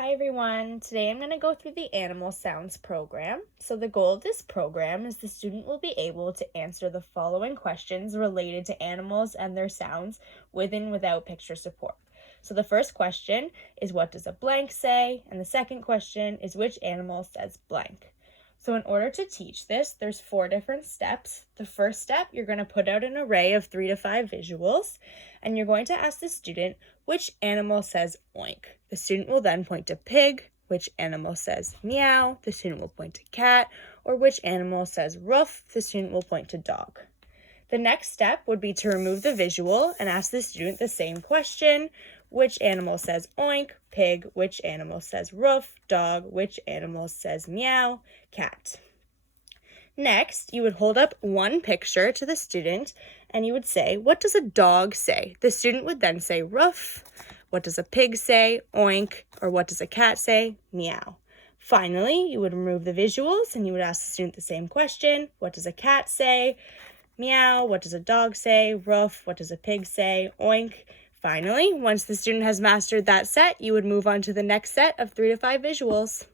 Hi everyone, today I'm going to go through the animal sounds program. So the goal of this program is the student will be able to answer the following questions related to animals and their sounds with and without picture support. So the first question is, what does a blank say? And the second question is, which animal says blank? So in order to teach this, there's 4 different steps. The first step, you're going to put out an array of 3 to 5 visuals, and you're going to ask the student which animal says oink. The student will then point to pig, which animal says meow, the student will point to cat, or which animal says roof, the student will point to dog. The next step would be to remove the visual and ask the student the same question. Which animal says oink? Pig. Which animal says roof? Dog. Which animal says meow? Cat. Next, you would hold up one picture to the student and you would say, what does a dog say? The student would then say roof. What does a pig say? Oink. Or what does a cat say? Meow. Finally, you would remove the visuals and you would ask the student the same question. What does a cat say? Meow. What does a dog say? Roof. What does a pig say? Oink. Finally, once the student has mastered that set, you would move on to the next set of 3 to 5 visuals.